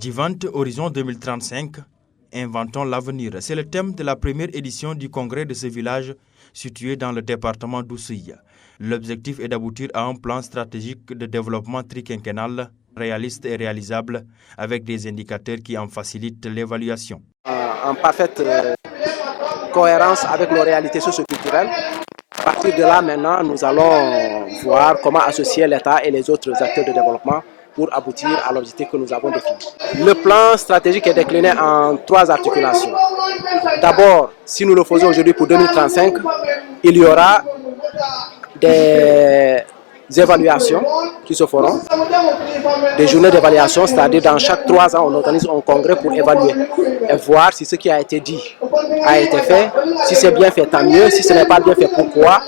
Djivante Horizon 2035, inventons l'avenir. C'est le thème de la première édition du congrès de ce village situé dans le département d'Oussouye. L'objectif est d'aboutir à un plan stratégique de développement triquinquennal, réaliste et réalisable, avec des indicateurs qui en facilitent l'évaluation. En parfaite cohérence avec nos réalités socio-culturelles. À partir de là, maintenant, nous allons voir comment associer l'État et les autres acteurs de développement pour aboutir à l'objectif que nous avons défini. Le plan stratégique est décliné en 3 articulations. D'abord, si nous le faisons aujourd'hui pour 2035, il y aura des évaluations qui se feront, des journées d'évaluation, c'est-à-dire dans chaque 3 ans, on organise un congrès pour évaluer et voir si ce qui a été dit a été fait, si c'est bien fait, tant mieux, si ce n'est pas bien fait, pourquoi,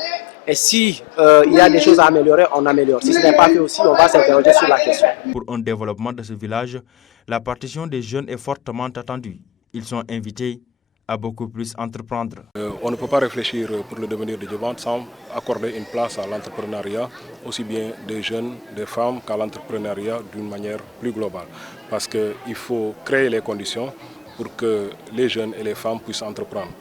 et si il y a des choses à améliorer, on améliore. Si ce n'est pas fait aussi, on va s'interroger sur la question. Pour un développement de ce village, la partition des jeunes est fortement attendue. Ils sont invités à beaucoup plus entreprendre. On ne peut pas réfléchir pour le devenir de Djivante sans accorder une place à l'entrepreneuriat, aussi bien des jeunes, des femmes qu'à l'entrepreneuriat d'une manière plus globale. Parce qu'il faut créer les conditions pour que les jeunes et les femmes puissent entreprendre.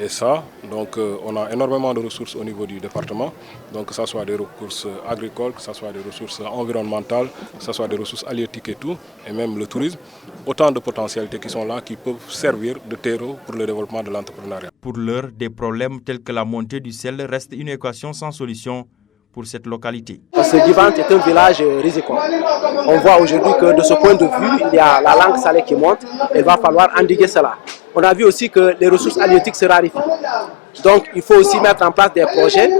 Et ça, donc, on a énormément de ressources au niveau du département, donc que ce soit des ressources agricoles, que ce soit des ressources environnementales, que ce soit des ressources halieutiques et tout, et même le tourisme. Autant de potentialités qui sont là, qui peuvent servir de terreau pour le développement de l'entrepreneuriat. Pour l'heure, des problèmes tels que la montée du sel restent une équation sans solution pour cette localité. Parce que Djivante est un village risicole. On voit aujourd'hui que de ce point de vue, il y a la langue salée qui monte, il va falloir endiguer cela. On a vu aussi que les ressources halieutiques se raréfient. Donc il faut aussi mettre en place des projets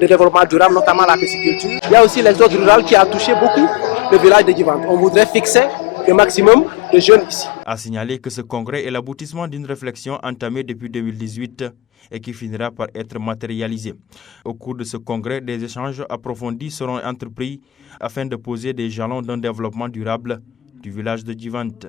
de développement durable, notamment la pisciculture. Il y a aussi l'exode rural qui a touché beaucoup le village de Djivante. On voudrait fixer le maximum de jeunes ici. À signaler que ce congrès est l'aboutissement d'une réflexion entamée depuis 2018 et qui finira par être matérialisée. Au cours de ce congrès, des échanges approfondis seront entrepris afin de poser des jalons d'un développement durable du village de Djivante.